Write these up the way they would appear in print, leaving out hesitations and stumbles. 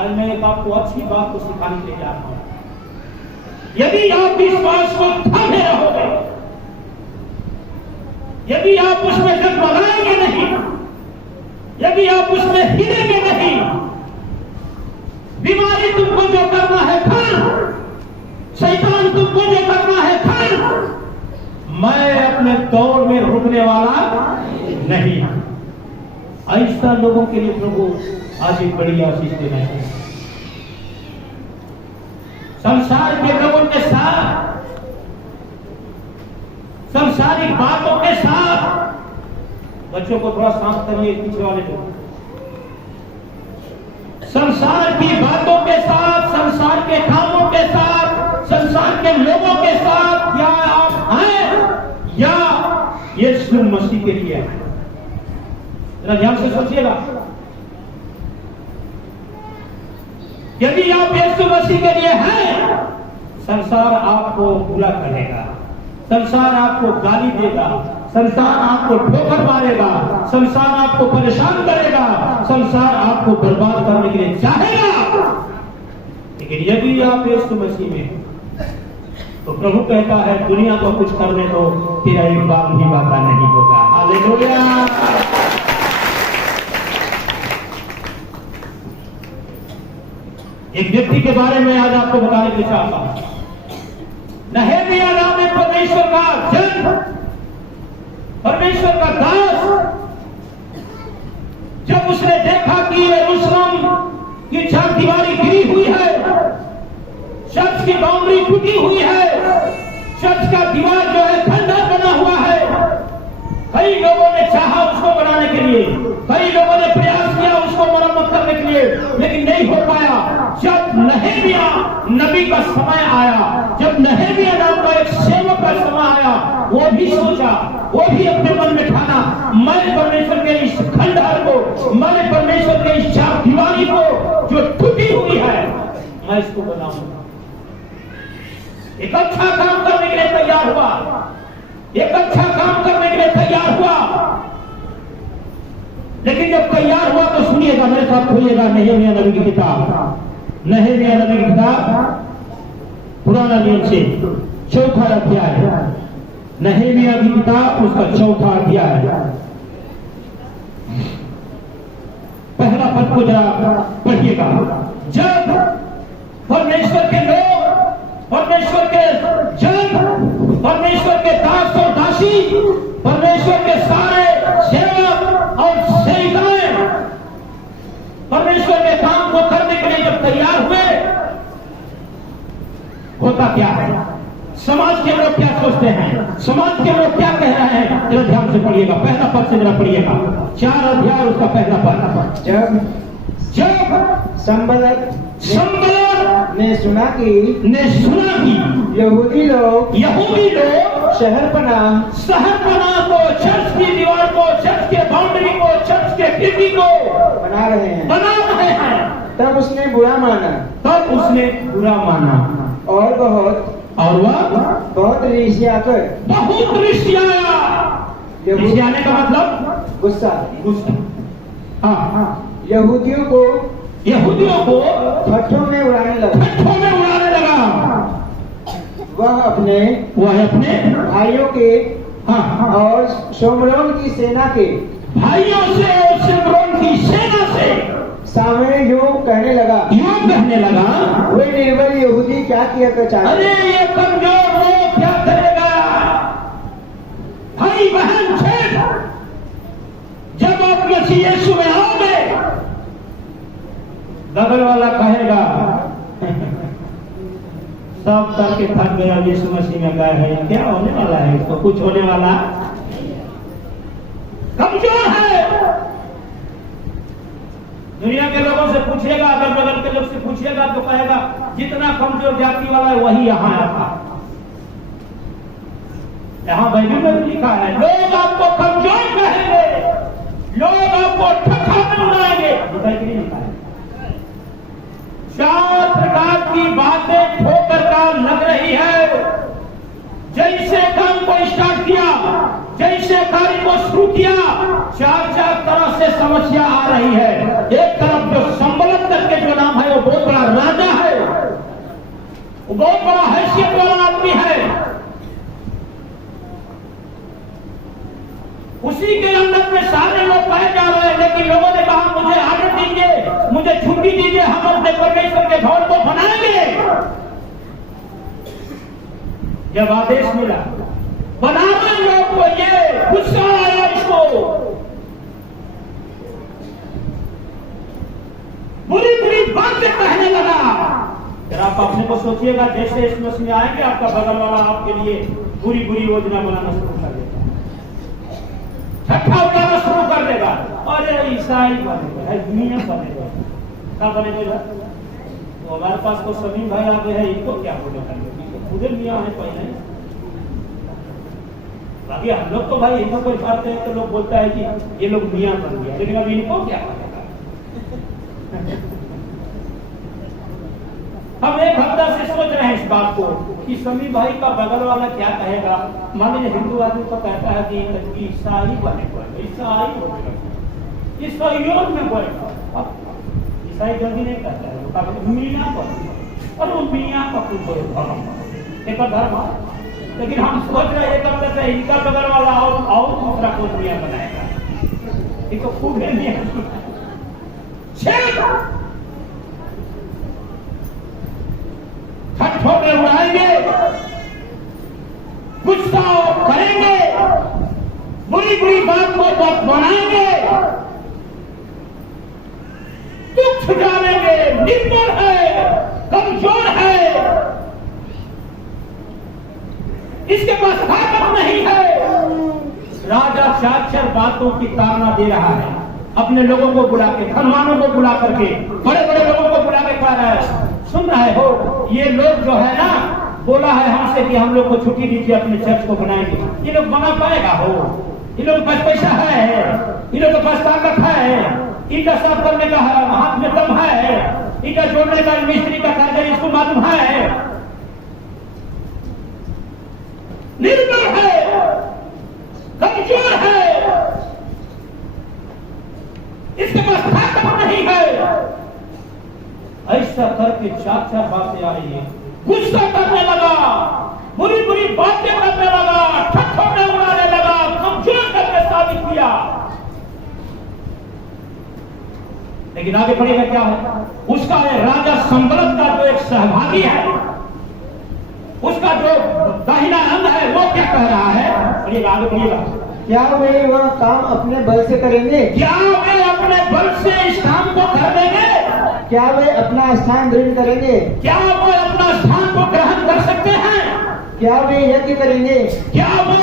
आज मैं एक आपको अच्छी बात को सिखाने के लिए जा रहा हूं। यदि आप विश्वास को थामे रहोगे, यदि आप उसमें डगमगाएंगे नहीं, यदि आप उसमें हिलेंगे नहीं, बीमारी तुमको जो करना है कर, शैतान तुमको जो करना है कर, मैं अपने दौड़ में रुकने वाला नहीं। ऐसा लोगों के लिए प्रभु आज एक बड़ी आशीष देना है। संसार के लोगों के साथ, संसारिक बातों के साथ, बच्चों को थोड़ा शांत करिए, पीछे वाले को। संसार की बातों के साथ, संसार के कामों के साथ, संसार के लोगों के साथ क्या आप हैं या यीशु मसीह के लिए हैं? जरा ध्यान से सोचिएगा। यदि आप यीशु मसीह के लिए हैं, संसार आपको बुरा कहेगा, संसार आपको गाली देगा, संसार आपको ठोकर मारेगा, संसार आपको परेशान करेगा, संसार आपको बर्बाद करने के लिए चाहेगा। लेकिन यदि आप यीशु मसीह में, तो प्रभु कहता है दुनिया को कुछ करने दो, तेरा एक बाप भी बाका नहीं होगा। हालेलुया। एक व्यक्ति के बारे में आज आपको बताने के चाहता हूं। नहेमिया नाम है परमेश्वर का जन, परमेश्वर का दास। जब उसने देखा कि यरूशलेम की चार दीवारी गिरी हुई है, चर्च की बाउंड्री टूटी हुई है, चर्च का दीवार जो है खंडर बना हुआ है, कई लोगों ने चाहा उसको बनाने के लिए, कई लोगों ने प्रयास किया उसको मरम्मत करने के लिए, लेकिन नहीं हो पाया। जब नहेमिया नबी का समय आया, जब नहेमिया नाम का एक सेवक का समय आया, वो भी सोचा, वो भी अपने मन में ठाना, मैं परमेश्वर के इस खंडहर को, मैं परमेश्वर के इस चार दीवारी को जो टूटी हुई है, मैं इसको बनाऊंगा। एक अच्छा काम करने के लिए तैयार हुआ, एक अच्छा काम करने के लिए तैयार हुआ। लेकिन जब तैयार हुआ तो सुनिएगा, मेरे साथ खोलिएगा नहेमिया नबी की किताब, नहेमिया नबी की किताब, पुराना नियम से 4था अध्याय, नहेमिया की किताब उसका 4था अध्याय, पहला पद को जरा पढ़िएगा। जब परमेश्वर के लोग, परमेश्वर के जन, परमेश्वर के दास और दासी, परमेश्वर के सारे सेवक और सेविकाएं परमेश्वर के काम को करने के लिए जब तैयार हुए, होता क्या है? समाज के लोग क्या सोचते हैं, समाज के लोग क्या कह रहे हैं? जरा ध्यान से पढ़िएगा, पहला पद से जरा पढ़िएगा, 4 अध्याय उसका पहला पद। जब संबलत ने सुना कि यहूदी लोग शहरपनाह को, चर्च की दीवार को, चर्च के बाउंड्री को, चर्च के खिड़की को बना रहे हैं, तब उसने बुरा माना और बहुत ऋषियाकर, ऋषियाने का मतलब गुस्सा। हाँ, यहूदियों को भट्ठों में उड़ाने लगा। वह अपने भाइयों के और शोमरोन की सेना के भाइयों से और शिमरोन की सेना से सामने यूं कहने लगा, वे निर्बल यहूदी क्या किया कर चाहते? अरे ये कमजोर लोग क्या करेगा? भाई बहन छेद, जब आप मसीह यीशु में आओगे, बगल वाला कहेगा सब करके थक गया, यीशु मसीह में गए हैं, क्या होने वाला है इसको? कुछ होने वाला, कमजोर है। दुनिया के लोगों से पूछिएगा, अगर बगल के लोग से पूछिएगा तो कहेगा जितना कमजोर जाति वाला है वही यहाँ आता। यहाँ बाइबल में भी लिखा है, लोग आपको कमजोर कहेंगे, लोग आपको ठट्ठा में उड़ाएंगे। लिखा है 4 प्रकार की बातें ठोकर का लग रही है। जैसे काम को स्टार्ट किया, जैसे कार्य को शुरू किया, 4 तरह से समस्या आ रही है। एक तरफ जो संबलत करके जो नाम है वो जब आदेश मिला, बनाना लोग को ये गुस्सा आया इसको, बुरी बुरी बातें कहने लगा। फिर आप अपने को सोचिएगा, जैसे इसमें में आएंगे आपका बगल वाला आपके लिए बुरी बुरी योजना बनाना शुरू कर देगा, छठा उठाना शुरू कर देगा। अरे ईसाई बनेगा, दुनिया बनेगा, क्या बनेगा? तो हमारे पास तो सभी भाई आगे है, इनको क्या बोलेगा? खुदे मियाँ है पहले। बाकी हम लोग तो भाई इनको कोई बात है तो लोग बोलता है कि ये लोग मियाँ बन गया, लेकिन अभी इनको क्या बनेगा? हम एक हफ्ता से सोच रहे हैं इस बात को कि समी भाई का बगल वाला क्या कहेगा। मान लीजिए हिंदू आदमी को कहता है कि ईसाई बनेगा, ईसाई बनेगा, ईसाइयों में बनेगा। ईसाई जल्दी नहीं कहता है, वो कहता है मियाँ बनेगा, और वो मियाँ का कुछ धर्म एक धर्म है। लेकिन हम सोच रहे हैं कब तक इनका बगल वाला और दूसरा कोई मियाँ बनाएगा, ये तो खूब है मियाँ। छठों में उड़ाएंगे, गुस्सा करेंगे, बुरी बुरी बात को बनाएंगे, दुख डालेंगे, निर्बल है, कमजोर है, इसके पास ताकत नहीं है। राजा चार बातों की ताड़ना दे रहा है, अपने लोगों को बुला के, धनवानों को बुला करके, बड़े बड़े लोगों को बुला के कह रहा है, सुन रहे हो, ये लोग जो है ना, बोला है हमसे कि हम लोग को छुट्टी दीजिए, अपने चर्च को बनाएंगे। ये लोग बना पाएगा हो? ये लोग के पास पैसा है, ये लोग के पास ताकत है, इनका साफ करने का हाथ में दम है, इनका जोड़ने का मिस्त्री का कारीगर इसको मालूम है, निर्बल है, कमजोर है, इसके पास ताकत नहीं है। ऐसा करके चार बातें आ रही है, गुस्सा करने लगा, बुरी बुरी बातें करने लगा, ठट्ठों में उड़ाने लगा, कमजोर करके साबित किया। लेकिन आगे बढ़ेगा क्या है? उसका राजा संबलत का जो एक सहभागी है, उसका जो दाहिना अंग है, वो क्या कह रहा है? बढ़िएगा, आगे बढ़िएगा। क्या वे वह काम अपने बल से करेंगे? क्या वे अपने बल से इस काम को कर देंगे? क्या वे अपना स्थान दृढ़ करेंगे? क्या वो अपना स्थान को ग्रहण कर सकते हैं? क्या वे यज्ञ करेंगे? क्या वो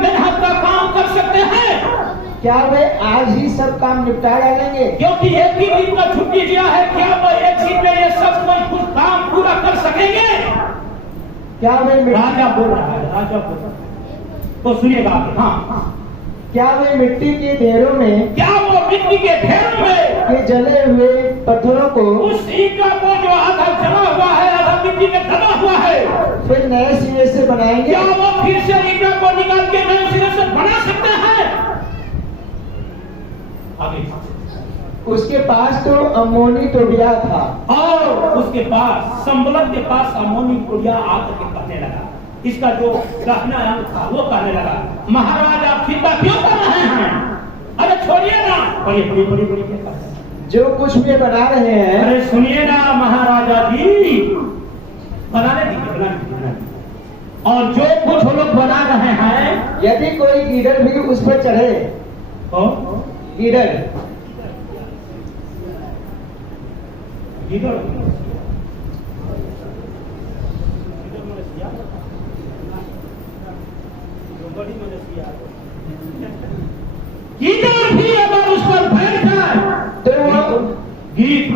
मेहनत का काम कर सकते हैं? क्या वे आज ही सब काम निपटा डालेंगे? क्योंकि एक ही दिन का छुट्टी दिया है, क्या वो एक दिन में ये सब कुछ काम पूरा कर सकेंगे? क्या वे राजा बोल रहा है, राजा बोल रहा है, तो सुनिएगा आगे। हाँ, क्या वे मिट्टी के ढेरों में, क्या वो मिट्टी के ढेरों में के जले हुए पत्थरों को, उस ईंटा को जो आधा जला हुआ है, आधा मिट्टी में दबा हुआ है, फिर नए सिरे से बनाएंगे? क्या वो फिर से ईंटा को निकाल के नए सिरे से बना सकते हैं? आगे, उसके पास तो अम्मोनी तोबिया था, और उसके पास संबलत के पास अम्मोनी तोबिया आकर के कहने लगा, इसका जो दाहिना अंग था वो कहने लगा, महाराज आप चिंता क्यों कर रहे हैं? अरे छोड़िए ना, बड़ी बड़ी बड़ी बड़ी क्या कर रहे हैं? जो कुछ भी बना रहे हैं, अरे सुनिए ना महाराजा जी, बनाने दीजिए। और जो कुछ वो लोग बना रहे हैं, यदि कोई गीदड़ भी उस पर चढ़े, तो गीदड़ कीचड़ भी अगर उस पर बैठ जाए तो वह गीत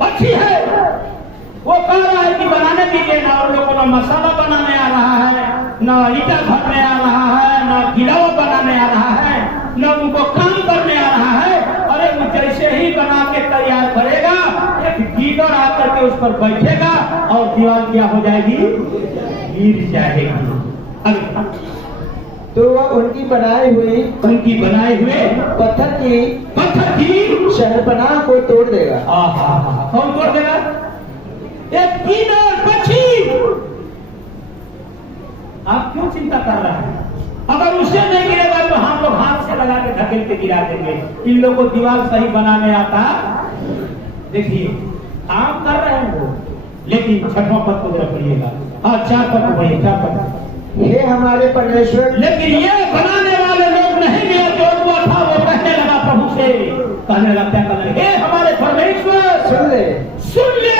अच्छी है। वो कह रहा है कि बनाने दीजिए ना, और लोगों को मसाला बनाने आ रहा है, न ईटा भरने आ रहा है, न गिलाव बनाने आ रहा है, न उनको काम करने आ रहा है। अरे जैसे ही बना के तैयार करेगा, एक गीदड़ आकर के उस पर बैठेगा और दीवार क्या हो जाएगी? गिर जाएगी। तो वह उनकी बनाई हुए पत्थर की शहरपनाह को तोड़ देगा। कौन तोड़ देगा? एक कीड़े पक्षी। आप क्यों चिंता कर रहे हैं? अगर उससे नहीं गिरेगा तो हम लोग हाथ से लगा के ढकेल के गिरा देंगे। इन लोगों को दीवार सही बनाने आता। देखिए काम कर रहे हैं वो, लेकिन छठवां पद को जरा पढ़िएगा। हाँ, 4 पद को पढ़िए, 4 पद। हे हमारे परमेश्वर, लेकिन ये बनाने वाले लोग नहीं मिले, जो हुआ था वो कहने लगा प्रभु से, कहने लगा क्या कहने लगा, हे हमारे परमेश्वर सुन ले सुन ले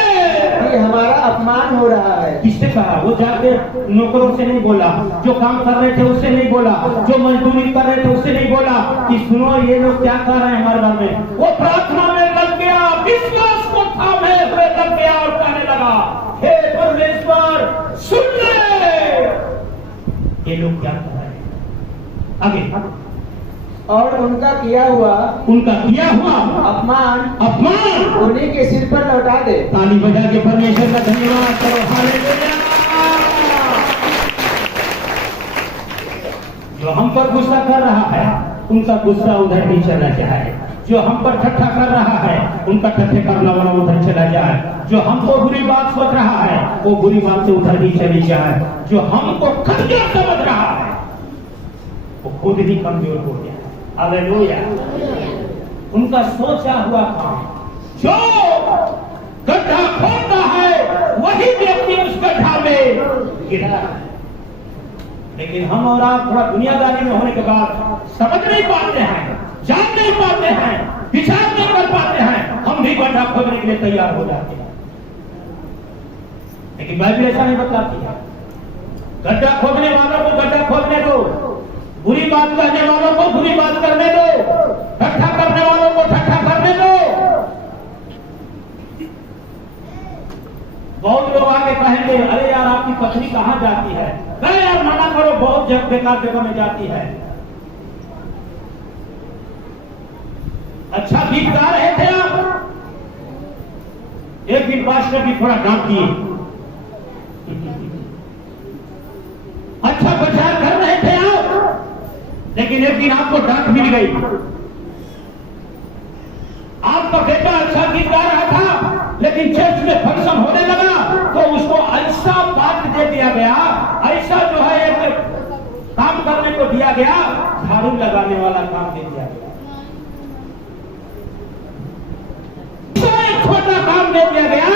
कि हमारा अपमान हो रहा है। किससे कहा? वो जाके नौकरों से नहीं बोला, जो काम कर रहे थे उससे नहीं बोला, जो मजदूरी कर रहे थे उससे नहीं बोला कि सुनो ये लोग क्या कर रहे हैं हमारे बारे में। वो प्रार्थना में लग गया, विश्वास को थामे हुए लग गया और कहने लगा, हे परमेश्वर सुन ले। ये लोग क्या कर रहे हैं? आगे। और उनका किया हुआ अपमान उन्हीं के सिर पर लौटा दे। ताली बजा के परमेश्वर का धन्यवाद करो। हालेलुया। जो हम पर गुस्सा कर रहा है उनका गुस्सा उधर ही चला जाए, जो हम पर ठट्ठा कर रहा है उनका ठट्ठे करना वाला उधर चला जाए, जो हमको बुरी बात सोच रहा है वो बुरी बात से उधर ही चली जाए, जो हमको कमजोर समझ रहा है वो खुद ही कमजोर हो जाए। हालेलुया। उनका सोचा हुआ काम, जो गड्ढा खोदता है वही व्यक्ति उस गड्ढा में गिरा। लेकिन हम और आप थोड़ा दुनियादारी में होने के बाद समझ नहीं पाते हैं, जान नहीं पाते हैं, विचार नहीं कर पाते हैं, हम भी गड्ढा खोदने के लिए तैयार हो जाते हैं। लेकिन बाइबल ऐसा नहीं बताती है। गड्ढा खोदने वालों को गड्ढा खोदने दो, बुरी बात कहने वालों को बुरी बात करने दो, ठट्ठा करने वालों को ठट्ठा करने दो। बहुत लोग आगे कहेंगे, अरे यार आपकी पत्नी कहां जाती है? कहे यार मना करो, बहुत बेकार जगह में जाती है। अच्छा गीत गा रहे थे आप, एक दिन पास्टर भी थोड़ा डांट दिए। अच्छा प्रचार कर रहे थे आप, लेकिन एक दिन आपको डांट मिल गई। आपका बेटा अच्छा गीत गा रहा था, लेकिन चर्च में फंक्शन होने लगा तो उसको ऐसा बात दे दिया गया, ऐसा जो है एक काम करने को दिया गया, झाड़ू लगाने वाला काम दे दिया गया, छोटा काम दे दिया गया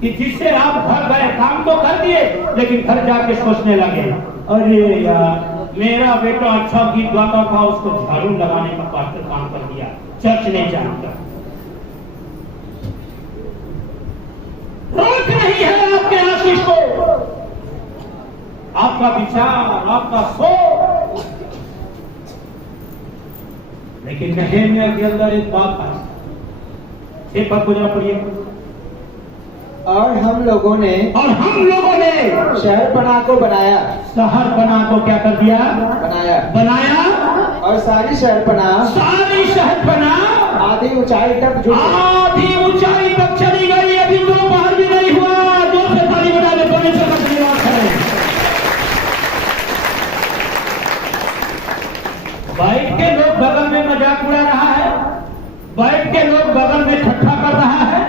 कि जिससे आप घर गए, काम तो कर दिए लेकिन घर जाके सोचने लगे, अरे यार मेरा बेटा अच्छा गीत गाता था, उसको झाड़ू लगाने का पास्टर काम कर दिया, चर्च नहीं जानता। रोक नहीं है आपके आशीष को, आपका विचार, आपका सोच। लेकिन नहमिया के अंदर एक बात है, एक बात को जरा पढ़िए। और हम लोगों ने शहरपनाह को बनाया। शहरपनाह को क्या कर दिया? बनाया। और सारी शहरपनाह आधी ऊंचाई तक चली गई। अभी दोपहर भी नहीं हुआ, जोर से ताली बजा दे, परमेश्वर का धन्यवाद करें। बैठ के लोग बगल में मजाक उड़ा रहा है, बैठ के लोग बगल में ठट्ठा कर रहा है,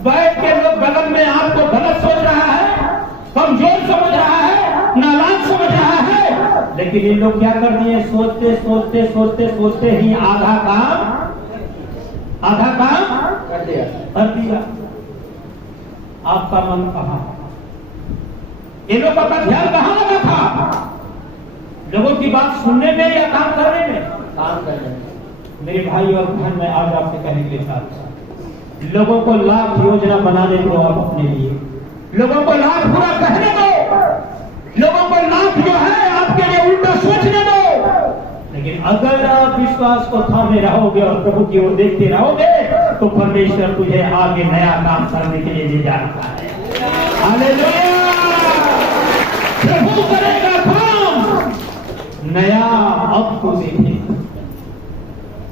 बैठ के लोग बगल में आपको गलत सोच रहा है, कमजोर समझ रहा है, नालायक समझ रहा है। लेकिन ये लोग क्या कर दिए? सोचते ही आधा काम कर दिया। आपका मन कहां? इन लोगों का ध्यान कहां लगा था? लोगों की बात सुनने में या काम करने में? काम करने में। मेरे भाई और बहन, मैं आज आपसे कहने के लिए चाहता हूं, लोगों को लाभ योजना बनाने दो आप अपने लिए, लोगों को लाभ पूरा कहने दो, लोगों को लाभ जो है आपके लिए उल्टा सोचने दो। लेकिन अगर आप विश्वास को थामे रहोगे और प्रभु की ओर देखते रहोगे तो परमेश्वर तुझे आगे नया काम करने के लिए ले जाता है। हालेलुया। प्रभु करेगा काम नया, अब तो देखें।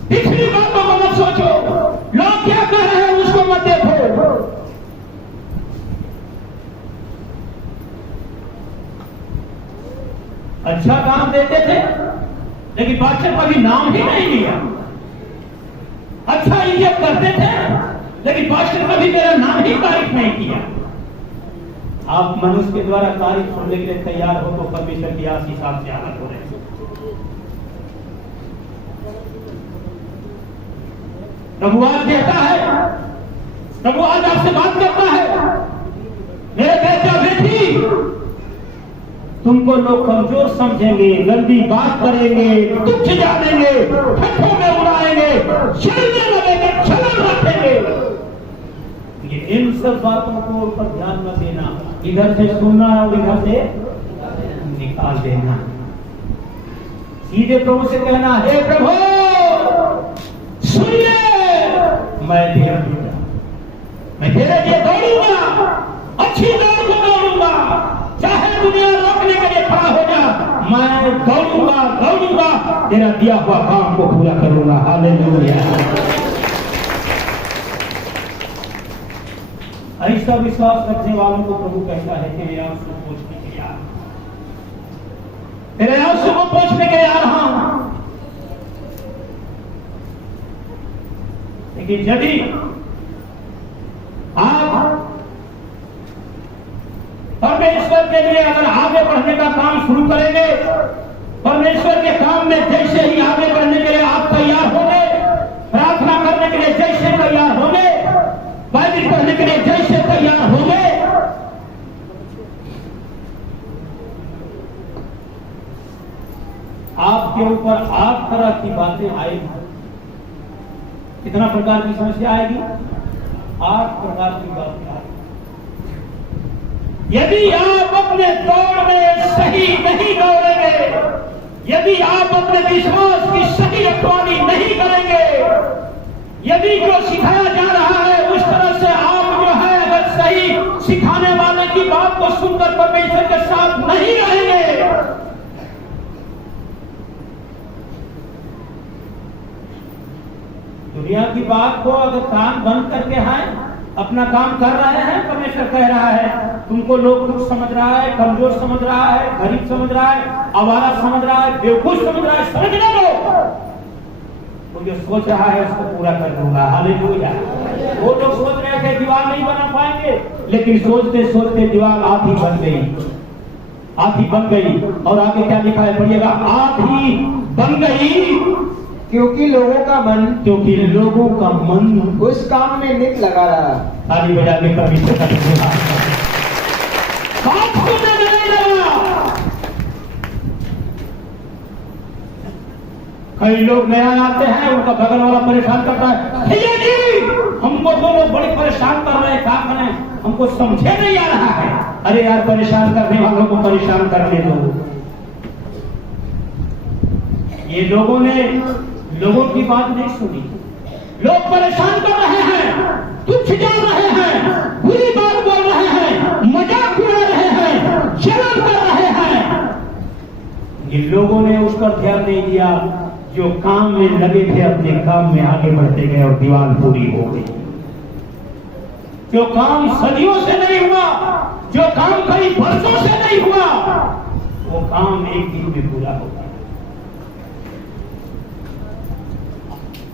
पिछली बातों को मत सोचो, लोग क्या कह रहे हैं उसको मत देखो। अच्छा काम देते थे लेकिन पास्टर कभी नाम ही नहीं लिया। अच्छा इज्जत करते थे लेकिन पास्टर कभी मेरा नाम ही तारीफ नहीं किया। आप मनुष्य के द्वारा तारीफ सुनने के लिए तैयार हो तो परमेश्वर की आशीष आपसे आनंद हो रहे। प्रभु आज कहता है, प्रभु आज आपसे बात करता है, तुमको लोग कमजोर समझेंगे, गंदी बात करेंगे, तुच्छ जानेंगे, ठट्ठों में उड़ाएंगे, चलने लगेंगे, छलन रखेंगे। ये इन सब बातों को ऊपर ध्यान न देना, इधर से सुनना और इधर से निकाल देना। सीधे प्रभु से कहना, हे प्रभु सुन ले, मैं तेरे लिए दौड़ूंगा, अच्छी दौड़ को दौड़ूंगा, चाहे दुनिया रोकने के लिए खड़ा हो जा, मैं दौड़ूंगा, तेरा दिया हुआ काम को पूरा करूंगा। हालेलुया। ऐसा विश्वास रखने वालों को प्रभु कहता है कि मेरे आंसू पोंछने के लिए आ, तेरे आंसू को पोंछने के लिए आ रहा हूं। लेकिन यदि आप परमेश्वर के लिए अगर आगे बढ़ने का काम शुरू करेंगे, परमेश्वर के काम में जैसे ही आगे बढ़ने के लिए आप तैयार होंगे, प्रार्थना करने के लिए जैसे तैयार होंगे, बाइबल पढ़ने के लिए जैसे तैयार होंगे, आपके ऊपर 8 तरह की बातें आएगी। कितना प्रकार की समस्या आएगी? 8 प्रकार की बातें आएगी। यदि आप अपने दौड़ में सही नहीं दौड़ेंगे, यदि आप अपने विश्वास की सही रखवाली नहीं करेंगे, यदि जो सिखाया जा रहा है उस तरह से आप जो है अगर सही सिखाने वाले की बात को सुनकर परमेश्वर के साथ नहीं रहेंगे, दुनिया की बात को अगर कान बंद करके हैं, अपना काम कर रहे हैं, परमेश्वर कह रहा है तुमको लोग कुछ समझ रहा है, कमजोर समझ रहा है, गरीब समझ रहा है, आवारा समझ रहा है, बेवकूफ समझ रहा है, समझने दो। वो जो सोच रहा है उसको पूरा कर दूंगा। हालेलुया। वो लोग सोच रहे थे दीवार नहीं बना पाएंगे, लेकिन सोचते सोचते दीवार आप ही बन गई, आप ही बन गई। और आगे क्या लिखा है पढ़िएगा, आप ही बन गई क्योंकि लोगों का मन उस काम में नित लगा रहा। ताली बजा के परमेश्वर का धन्यवाद। बात सुनने नहीं लगा। कई लोग नया आते हैं, उनका बगल वाला परेशान करता है, भैया जी हमको तो लोग बड़े परेशान कर रहे हैं, क्या करें, हमको समझे नहीं आ रहा है। अरे यार, परेशान करने वालों को परेशान करने दो। ये लोगों ने लोगों की बात नहीं सुनी, लोग परेशान कर रहे हैं, तुच्छ जान रहे हैं, बुरी बात बोल रहे हैं, मजाक उड़ा रहे हैं, जलन कर रहे हैं। ये लोगों ने उस पर ध्यान नहीं दिया, जो काम में लगे थे अपने काम में आगे बढ़ते गए और दीवार पूरी हो गई। जो काम सदियों से नहीं हुआ, जो काम कई वर्षों से नहीं हुआ, वो काम एक दिन में पूरा हो गया।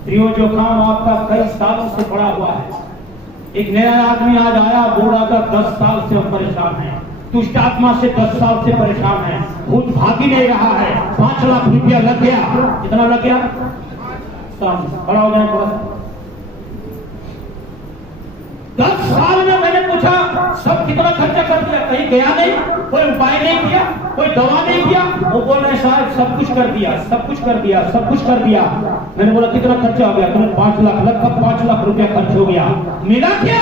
प्रियो, जो काम आपका कई सालों से पड़ा हुआ है, एक नया आदमी आज आया, बोल रहा था 10 साल से हम परेशान हैं, दुष्ट आत्मा से 10 साल से परेशान है, भूत भाग ही नहीं रहा है, 5 लाख रुपया लग गया। कितना लग गया? खड़ा हो जाए थोड़ा। 10 साल में मैंने पूछा सब कितना खर्चा कर दिया, कहीं गया नहीं, कोई उपाय नहीं किया, कोई दवा नहीं किया। वो बोल रहे साहब सब कुछ कर दिया, सब कुछ कर दिया, सब कुछ कर दिया। मैंने बोला कितना खर्चा हो गया? तुमने 5 लाख, लगभग 5 लाख रुपया खर्च हो गया। मिला क्या?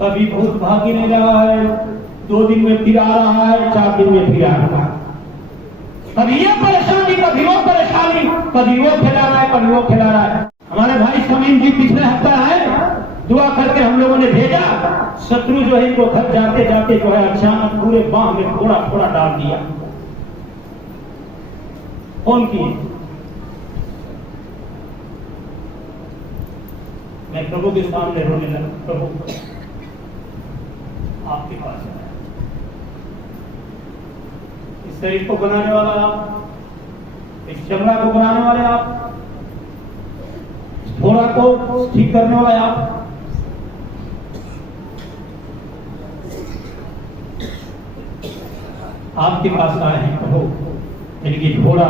कभी भूत भाग ही नहीं रहा है, 2 दिन में फिर आ रहा है, 4 दिन में फिर आ रहा है। कभी ये परेशानी, कभी वो परेशानी, कभी वो खिला रहा है, कभी वो खिला रहा है। हमारे भाई समीम जी पिछले हफ्ता है, दुआ करके हम लोगों ने भेजा, शत्रु जो है इनको घर जाते जाते जो है अचानक पूरे बाह में थोड़ा थोड़ा डाल दिया। फोन किए, मैं प्रभु के सामने रोने लगा, प्रभु आपके पास है, इस शरीर को बनाने वाला आप, इस चमड़ा को बनाने वाले आप, इस घोड़ा को ठीक करने वाले आप। आपके पास आए हैं प्रभु, इनकी घोड़ा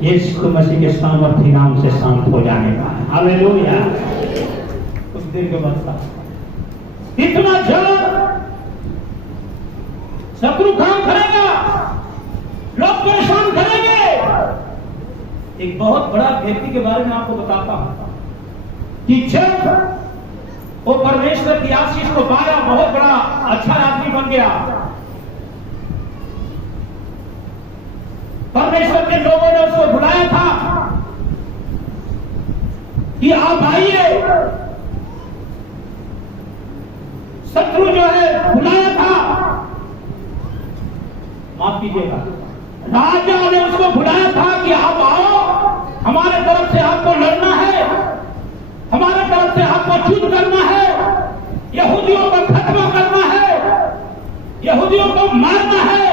यीशु मसीह के सामर्थी नाम से शांत हो जाने का है। हालेलुया। उस दिन के बाद इतना जल शत्रु काम करेगा, लोग परेशान करेंगे। एक बहुत बड़ा व्यक्ति के बारे में आपको बताता हूं कि जब वो परमेश्वर की आशीष को पाया, बहुत बड़ा अच्छा आदमी बन गया। परमेश्वर के लोगों ने उसको बुलाया था कि आप आइए। शत्रु जो है बुलाया था, माफ कीजिएगा, राजा ने उसको बुलाया था कि आप आओ, हमारे तरफ से आपको लड़ना है, हमारे तरफ से आपको युद्ध करना है, यहूदियों को खत्म करना है, यहूदियों को मारना है।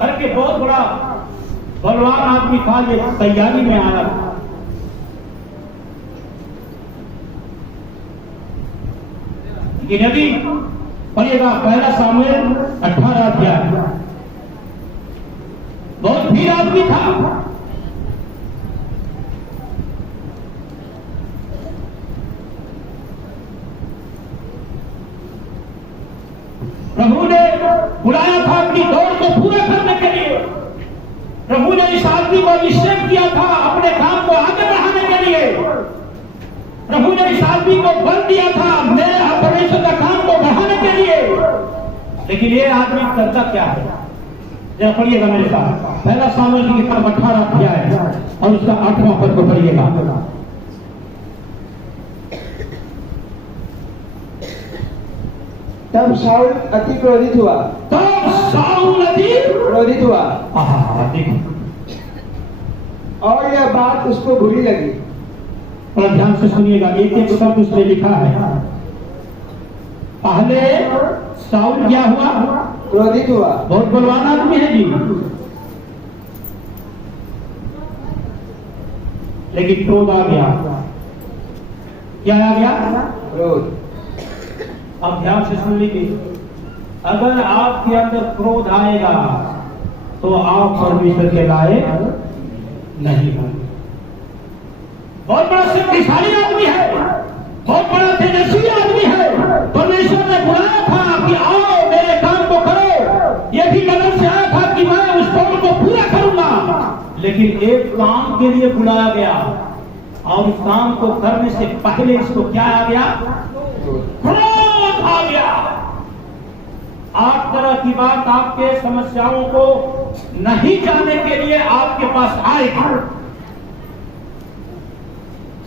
करके बहुत बड़ा बलवान आदमी था, ये तैयारी में आया था। लेकिन यदि पढ़िएगा पहला सामुएल 18 अध्याय, बहुत भीड़ आदमी था। प्रभु ने बुलाया था अपनी दौड़ को पूरा करने के लिए। प्रभु ने इस आदमी को अभिषेक किया था अपने काम को आगे बढ़ाने के लिए। प्रभु ने इस आदमी को बल दिया था मेरे परमेश्वर का काम को बढ़ाने के लिए। लेकिन ये आदमी करता क्या है? जरा पढ़िएगा मेरे साथ, पहला सामुएल की किताब 18 अध्याय और उसका 8वां पद को पढ़िएगा। तब शाऊल अति क्रोधित हुआ। तब शाऊल अति क्रोधित हुआ देखो, और यह बात उसको बुरी लगी। और ध्यान से सुनिएगा, एक एक शब्द उसमें लिखा है। पहले शाऊल क्या हुआ? क्रोधित हुआ। बहुत बलवान आदमी है जी, लेकिन क्रोध आ गया। क्या आ गया? क्रोध। अब ध्यान से सुन लीजिए, अगर आपके अंदर क्रोध आएगा तो आप परमेश्वर के लायक नहीं होंगे। बहुत बड़ा शक्तिशाली आदमी है, बहुत बड़ा तेजस्वी आदमी है। परमेश्वर ने बुलाया था कि आओ मेरे काम को करो। ये भी मदद से आया था कि मैं उस काम को पूरा करूंगा। लेकिन एक काम के लिए बुलाया गया और उस काम को करने से पहले इसको क्या आ गया? क्रोध आ गया। 8 तरह की बात आपके समस्याओं को नहीं जाने के लिए आपके पास आएगी।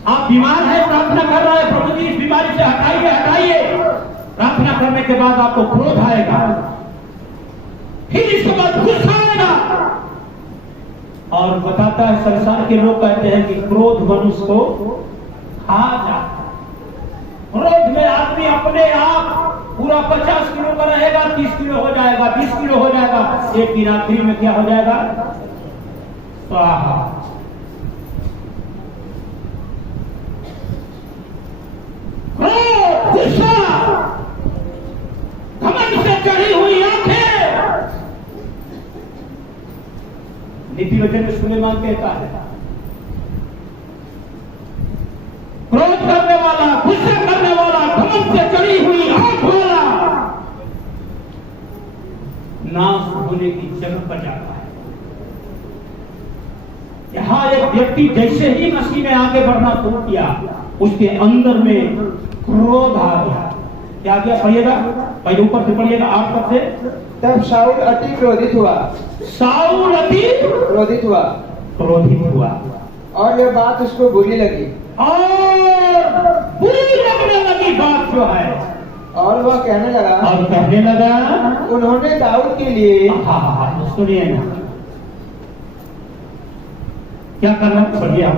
आप बीमार हैं, प्रार्थना कर रहे हैं, प्रभु जी इस बीमारी से हटाइए हटाइए। प्रार्थना करने के बाद आपको क्रोध आएगा, फिर इसके बाद गुस्सा आएगा। और बताता है, संसार के लोग कहते हैं कि क्रोध मनुष्य को खा जाता है। क्रोध में आदमी अपने आप पूरा 50 किलो का रहेगा, 30 किलो हो जाएगा, 20 किलो हो जाएगा, एक दिन आखिरी में क्या हो जाएगा? स्वाहा। क्रोध, गुस्सा, घमंड से चढ़ी हुई आंखें। नीति वचन में सुलेमान कहता है, क्रोध करने वाला, गुस्सा करने वाला, घमंड से चढ़ी हुई आंख वाला नाश होने की जगह पर जाता है। यहां एक व्यक्ति जैसे ही मसीह में आगे बढ़ना शुरू किया, उसके अंदर में क्रोध आ गया। क्या गया? पढ़िएगा, पहले ऊपर से पढ़िएगा 8 पद से। तब शाऊल अति क्रोधित हुआ। शाऊल अति क्रोधित हुआ। क्रोधित हुआ और यह बात उसको बुरी लगी। और बुरी लगने लगी बात जो है। और वह कहने लगा। और कहने लगा, उन्होंने दाऊद के लिए। सुनिए ना, क्या करना पड़िए आप?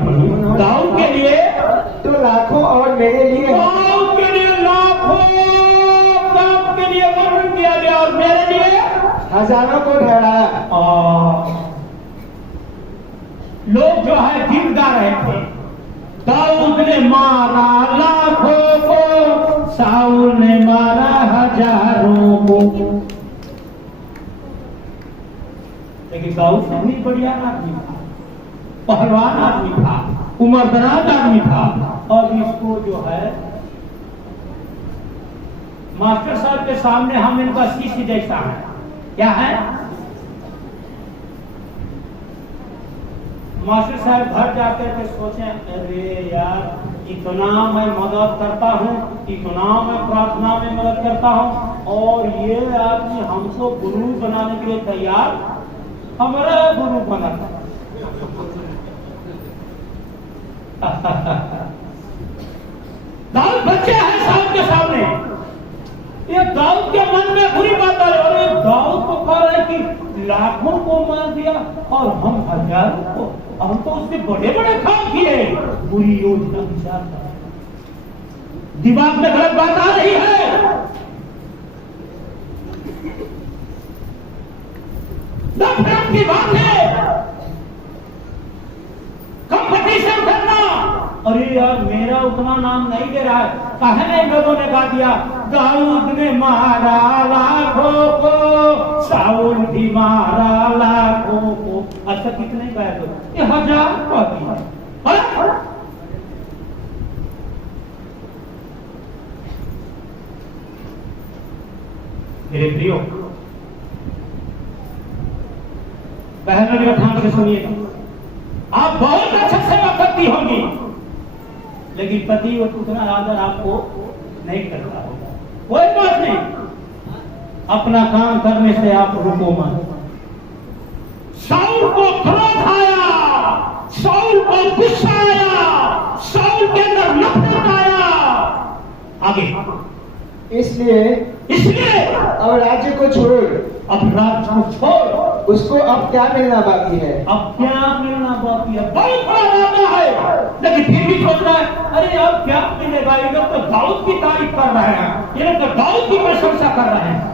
दाऊद के लिए तो लाखों और मेरे लिए। दाऊद के लिए लाखों, दाऊद के लिए वर्णन किया गया और मेरे लिए हजारों को ठहराया। लोग जो है गीत गा रहे थे, दाऊद ने मारा लाखों को, शाऊल ने मारा हजारों को। लेकिन दाऊद बहुत बढ़िया आदमी था, पहलवान आदमी था, उम्रदराज आदमी था। और इसको जो है मास्टर साहब के सामने हम इनका शिष्य जैसा है। क्या है? मास्टर साहब घर जाते थे सोचे, अरे यार इतना मैं मदद करता हूँ, इतना मैं प्रार्थना में मदद करता हूँ, और ये आदमी हमको गुरु बनाने के लिए तैयार, हमारा गुरु बनाता। दाऊद बच्चे हैं साहब के सामने, ये दाऊद के मन में बुरी बात आ रही, और ये दाऊद को कह रहे कि लाखों को मार दिया और हम हजारों को, हम तो उससे बड़े बड़े काम किए। बुरी योजना विचार कर, दिमाग में गलत बात आ रही है। नफरत की बात है, कंपटीशन करना। अरे यार मेरा उतना नाम नहीं दे रहा है, कहने लोगों ने गा दिया, दाऊद ने मारा लाखों को, साउल भी मारा लाखों को। अच्छा कितने गाय तो ये 1000 बाकी है। मेरे प्रियो बहनों ने ध्यान से सुनिएगा, आप बहुत अच्छे सेवा करती होंगी, लेकिन पति उतना आदर आपको नहीं करता होगा। कोई बात नहीं, अपना काम करने से आप रुको मत। शाऊल को क्रोध आया, शाऊल को गुस्सा आया, शाऊल के अंदर नफरत आया। आगे इसलिए अब राज्य को छोड़, अब राज्य को छोड़, उसको अब क्या मिलना बाकी है? अब क्या मिलना बाकी है? बहुत बड़ा वादा है, लेकिन फिर भी सोच रहा है, अरे अब क्या मिलेगा? ये लोग तो दाऊद की तारीफ कर रहे हैं, ये लोग तो दाऊद की प्रशंसा कर रहे हैं।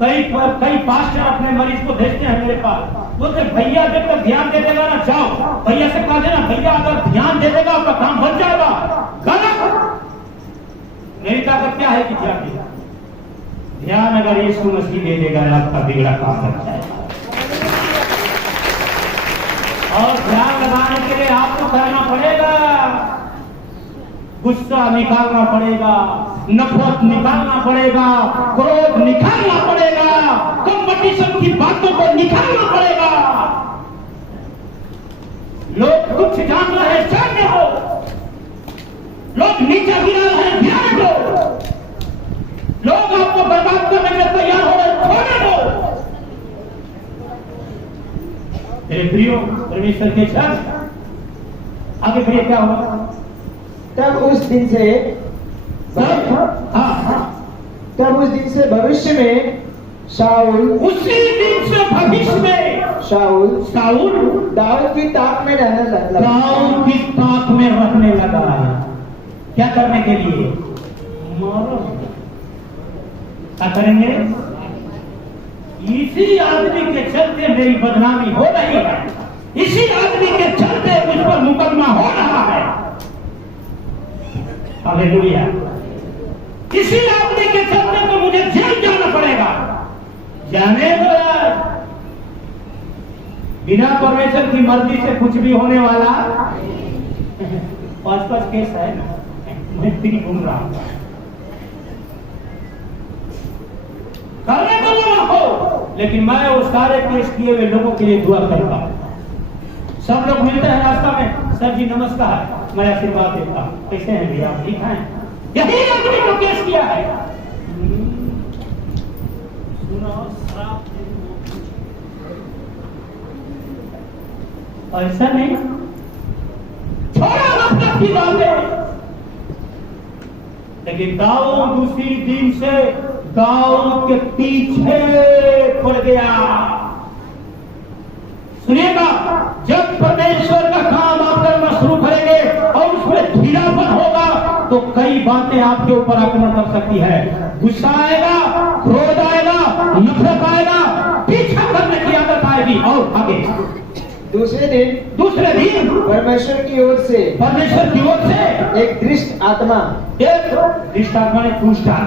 कई पास्टर अपने मरीज को भेजते हैं मेरे पास, बोलते भैया जब तक ध्यान दे देगा ना, जाओ भैया से कह देना, भैया अगर ध्यान दे देगा आपका काम बन जाएगा। गलत। मेरी ताकत क्या है कि ध्यान देगा? ध्यान अगर यीशु मसीह दे देगा आपका बिगड़ा काम बन जाएगा। और ध्यान लगाने के लिए आपको करना पड़ेगा, गुस्सा निकालना पड़ेगा, नफरत निकालना पड़ेगा, क्रोध निकालना पड़ेगा, कंपटीशन की बातों को निकालना पड़ेगा। लोग कुछ जान रहे हैं, जानने दो। लोग नीचे गिरा रहे हैं, गिराने दो। लोग आपको बर्बाद करने के लिए तैयार हो रहे, छोड़ने दो। मेरे प्रियो परमेश्वर के चर्च आगे फिर क्या हुआ? तब उस दिन से भविष्य में शाऊल, उसी दिन से भविष्य में शाऊल दाऊद की ताक में रहने लगा। दाऊद की ताक में रहने लगा। क्या करने के लिए? क्या करेंगे? इसी आदमी के चलते मेरी बदनामी हो रही है, इसी आदमी के चलते मुझ पर मुकदमा हो रहा है। हालेलुया। इसी आदमी के चलते तो मुझे जेल जाना पड़ेगा। जाने दो यार, बिना परमेश्वर की मर्जी से कुछ भी होने वाला। 5 केस है, मैं दिन घूम रहा हूं। करने को ना हो, लेकिन मैं वो सारे केस किए हुए लोगों के लिए दुआ करता हूं। सब लोग मिलते हैं रास्ता में, सर जी नमस्कार, मैं आशीर्वाद देता हूं, कैसे हैं भैया, ठीक हैं? यही आदमी को केस किया है। ऐसा नहीं, छोड़ा नफरत की बातें। लेकिन दाऊद उसी दिन से दाऊद के पीछे पड़ गया। सुनिएगा, जब परमेश्वर का काम आप करना शुरू करेंगे और उसमें ढीलापन होगा तो कई बातें आपके ऊपर आक्रमण कर सकती है। गुस्सा आएगा, क्रोध आएगा, नफरत आएगा, पीछा करने की आदत आएगी। और आगे दूसरे दिन परमेश्वर की ओर से एक दुष्ट आत्मा ने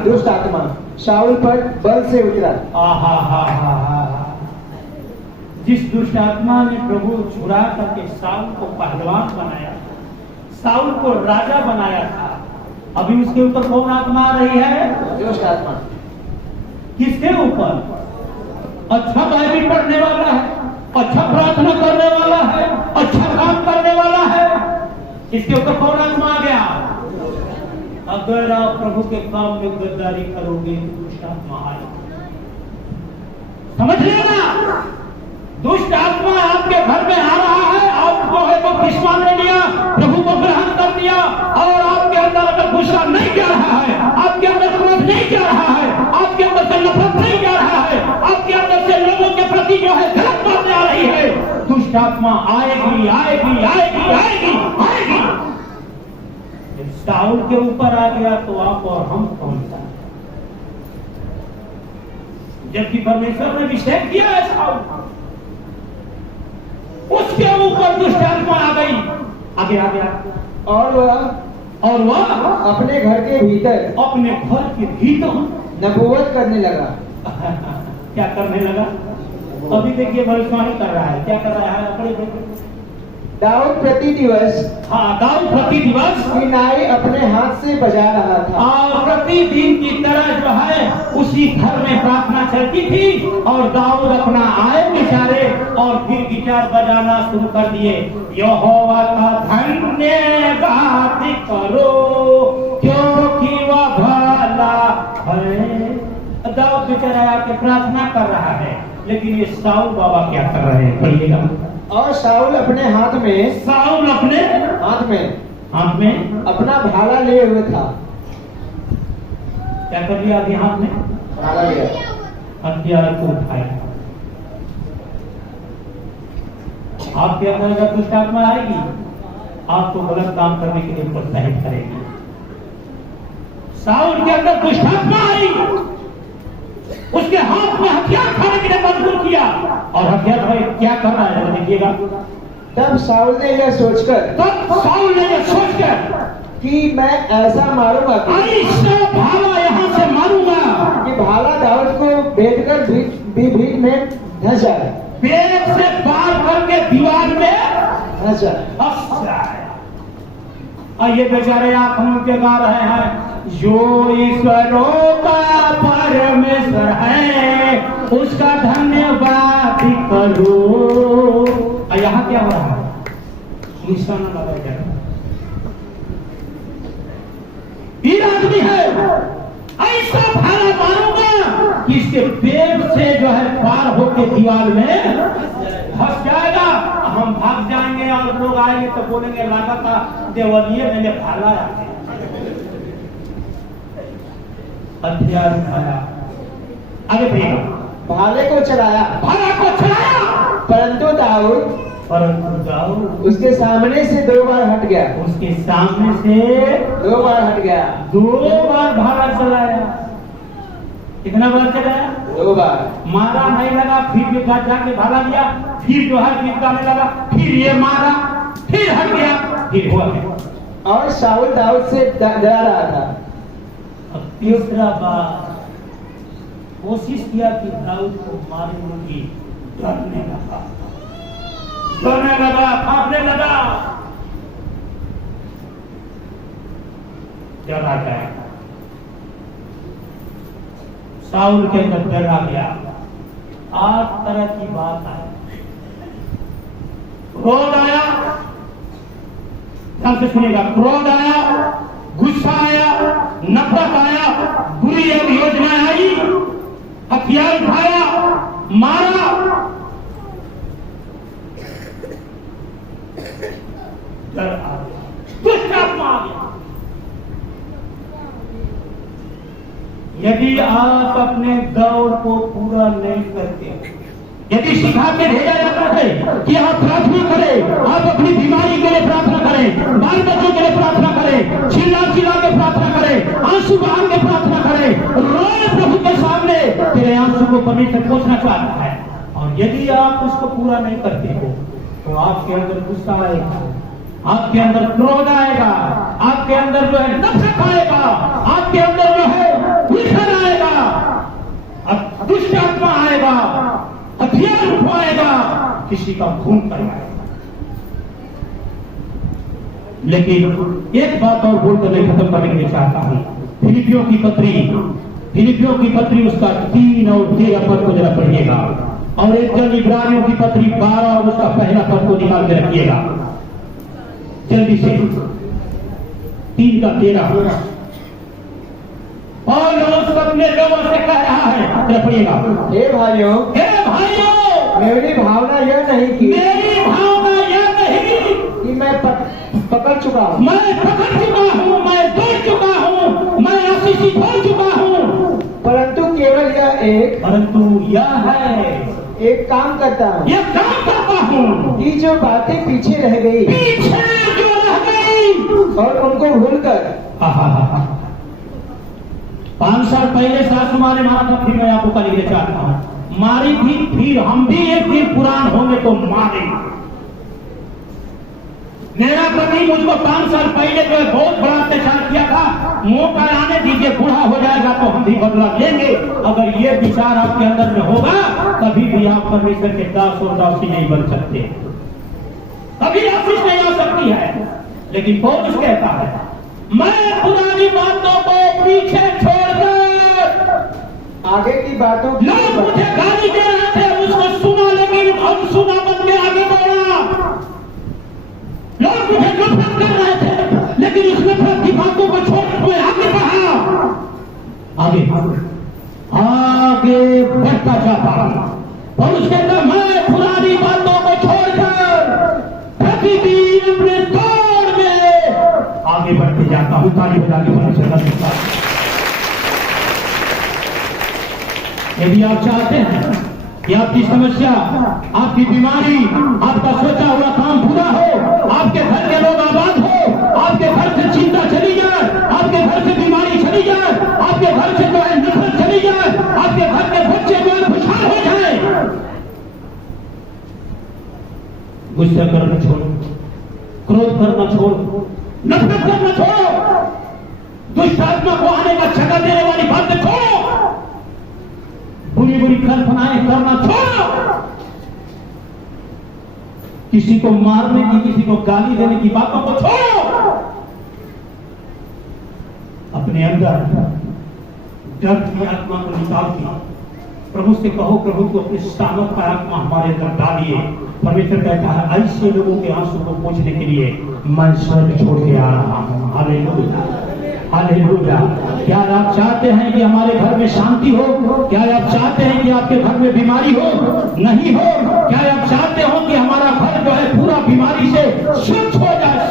दुष्ट आत्मा शाऊल पर बल से उतरा। जिस दुष्ट आत्मा ने प्रभु छुड़ा करके साउल को पहलवान बनाया, साउल को राजा बनाया था, अभी उसके ऊपर कौन आत्मा आ रही है? दुष्ट आत्मा। किसके ऊपर? अच्छा बाइबल पढ़ने वाला है, अच्छा प्रार्थना करने वाला है, अच्छा काम करने वाला है, इसके ऊपर कौन आत्मा आ गया? अगर आप प्रभु के काम में गद्दारी करोगे तो दुष्ट आत्मा आएगा। समझ लेना, दुष्ट आत्मा आपके घर में आ रहा है, आप जो है वो कृष्णा ले लिया, प्रभु को ग्रहण कर लिया, और आपके अंदर अगर गुस्सा नहीं जा रहा है, आपके अंदर क्रोध नहीं जा रहा है, आपके अंदर से नफरत नहीं जा रहा है, आपके अंदर से लोगों के प्रति जो है गलत बातें आ रही है, दुष्ट आत्मा आएगी आएगी आएगी आएगी आएगी। जब साउल के ऊपर आ गया तो आप और हम कौन सा? जबकि परमेश्वर ने अभिषेक किया है साउल, उसके ऊपर दुष्ट आत्मा आ गई। आगे आ गया और वह अपने घर के भीतर अपने घर के भीतर नबूवत करने लगा। क्या करने लगा? अभी देखिए भविष्यवाणी कर रहा है। क्या कर रहा है? अपने दाऊद प्रति दिवस, दाऊद प्रति दिवस वीणाई अपने हाथ से बजा रहा था, और प्रतिदिन की तरह जो है उसी घर में प्रार्थना चलती थी, और दाऊद अपना आए बिचारे और फिर गिटार बजाना शुरू कर दिए। यहोवा का धन्यवाद करो क्योंकि वह भला है। दाऊद बेचारा आके प्रार्थना कर रहा है, लेकिन ये साउल बाबा क्या कर रहे हैं? पढ़िएगा। और साउल अपने हाथ में अपना भाला लिए हुए था। क्या कर लिया? अभी हाथ में भाला लिया, हथियार को उठाया। आपके अंदर अगर दुष्ट आत्मा आएगी, आपको गलत काम करने के लिए प्रोत्साहित करेगी। साउल के अंदर दुष्ट आत्मा आई, उसके हाथ में हथियार खाने के लिए मजबूर किया, और हथियार भाई क्या कर रहा है देखिएगा। तब साउल ने यह सोचकर कि मैं ऐसा मारूंगा भाला यहाँ से मारूंगा कि भाला दाऊद को बेचकर भीख में धंस जाए, पेट से पार करके दीवार में धंस जाए। और ये बेचारे आंखों के गा रहे हैं, जो ईश्वरों का परमेश्वर है उसका धन्यवाद करो। और यहाँ क्या हो रहा है? निशाना लगा गया। तीन आदमी है, ऐसा भाला मारूंगा कि इसके पेट से जो है पार होके दीवार में फंस जाएगा। हम भाग जाएंगे और लोग आएंगे तो बोलेंगे लागा का देवलिए मैंने भाला रखे। हथियार उठाया, आगे भैया भाले को चलाया, परंतु दाऊद उसके सामने से 2 बार हट गया, उसके सामने से 2 बार हट गया। 2 बार भाला चलाया। कितना बार चलाया? 2 बार। मारा नहीं लगा, फिर जाके भाला लिया, फिर जो है गाने लगा, फिर ये मारा, फिर हट गया, फिर हुआ गया। और साउल दाऊद से डरा रहा था। अब तीसरा बार कोशिश किया कि दाऊद को मारूंगी, डरने लगा, भागने लगा। डर आ जाएगा। साउल के अंदर डर आ गया। 8 तरह की बात आई। क्रोध आया, ध्यान से सुनिएगा, क्रोध आया, गुस्सा आया, नफरत आया, बुरी एक योजना आई, हथियार उठाया, मारा, डर आ गया, दुष्ट आत्मा आ गया। यदि आप अपने दौड़ को पूरा नहीं करते, यदि सिखा के भेजा जाता है कि आप प्रार्थना करें, आप अपनी बीमारी के लिए प्रार्थना करें, बाल बच्चों के लिए प्रार्थना करें, चिल्ला के प्रार्थना करें, आंसू बहा के प्रार्थना करें, रोए प्रभु के सामने, तेरे आंसू को परमेश्वर पोंछना चाहता है। और यदि आप उसको पूरा नहीं करते हो तो आपके अंदर गुस्सा आएगा, आपके अंदर क्रोध आएगा, आपके अंदर जो है नफरत आएगा, आपके अंदर जो है उलझन आएगा, दुष्ट आत्मा आएगा, हथियार उठवाएगा, किसी का खून करवाएगा। लेकिन एक बात और बोलकर मैं खत्म करने के लिए चाहता हूं। फिलिपियों की पत्री फिलिपियों की पत्री उसका 3 और 13 पद को जरा पढ़िएगा, और एक जन इब्रानियों की पत्री 12 और उसका पहला पद को निकाल के रखिएगा जल्दी से। 3 का 13 और उस अपने लोगों से कह रहा है, जरा पढ़िएगा। हे भाइयों, मेरी भावना यह नहीं कि मैं पकड़ चुका हूँ, मैं पकड़ चुका हूँ, मैं दौड़ चुका हूँ, मैं आशीषित हो चुका हूँ, परंतु यह है एक काम करता हूँ, यह काम करता हूँ कि जो बातें पीछे रह गई और उनको भूलकर 5 साल पहले सासू माँ ने मारा था, फिर मैं आपको कल लिखना चाहता हूँ, मारी थी, फिर हम भी एक दिन पुरान होंगे तो मारेंगे। मेरा पति मुझको 5 साल पहले जो है बहुत बड़ा अत्याचार किया था, मुंह पर आने दीजिए, बूढ़ा हो जाएगा तो हम भी बदला लेंगे। अगर ये विचार आपके अंदर में होगा, कभी भी आप परमेश्वर के दास और दासी नहीं बन सकते, कभी आशीष नहीं आ सकती है। लेकिन पौलुस कहता है, मैं पुरानी बातों को पीछे छोड़कर आगे की बातों लोग मुझे गाली दे रहे थे, उसको सुना, लेकिन हम सुना बन के आगे बढ़ा। लोग मुझे नफरत कर रहे थे, लेकिन इस नफरत की बातों को छोड़ मैं आगे बढ़ा, आगे बढ़ता जाता। और उसके अंदर मैं पुरानी बातों को छोड़कर प्रतिदिन अपने दौड़ में आगे बढ़ते जाता हूँ। ताली बजा के यदि आप चाहते हैं कि आपकी समस्या, आपकी बीमारी, आपका सोचा हुआ काम पूरा हो, आपके घर के लोग आबाद हो, आपके घर से चिंता चली जाए, आपके घर से बीमारी चली जाए, आपके घर से जो है नफरत चली जाए, आपके घर के बच्चे जो है खुशहाल हो जाए, गुस्सा करना छोड़ो, क्रोध करना छोड़ो, नफरत करना छोड़ो, दुष्ट आत्मा को आने का छका देने वाली बातें छोड़ो, बुरी बुरी कल्पनाएं करना छोड़ो, किसी को मारने की, किसी को गाली देने की बातों को छोड़ो। अपने अंदर डर की आत्मा को निकाल के प्रभु से कहो, प्रभु को अपने सामर्थ का आत्मा हमारे अंदर डालिए। परमेश्वर कहता है, ऐसे लोगों के आंसू को पोंछने के लिए मैं स्वर्ग छोड़ के आ रहा हूं। Hallelujah, hallelujah. क्या आप चाहते हैं कि हमारे घर में शांति हो? क्या आप चाहते हैं कि आपके घर में बीमारी हो? नहीं हो। क्या आप चाहते हो कि हमारा घर जो है पूरा बीमारी से स्वच्छ हो जाए,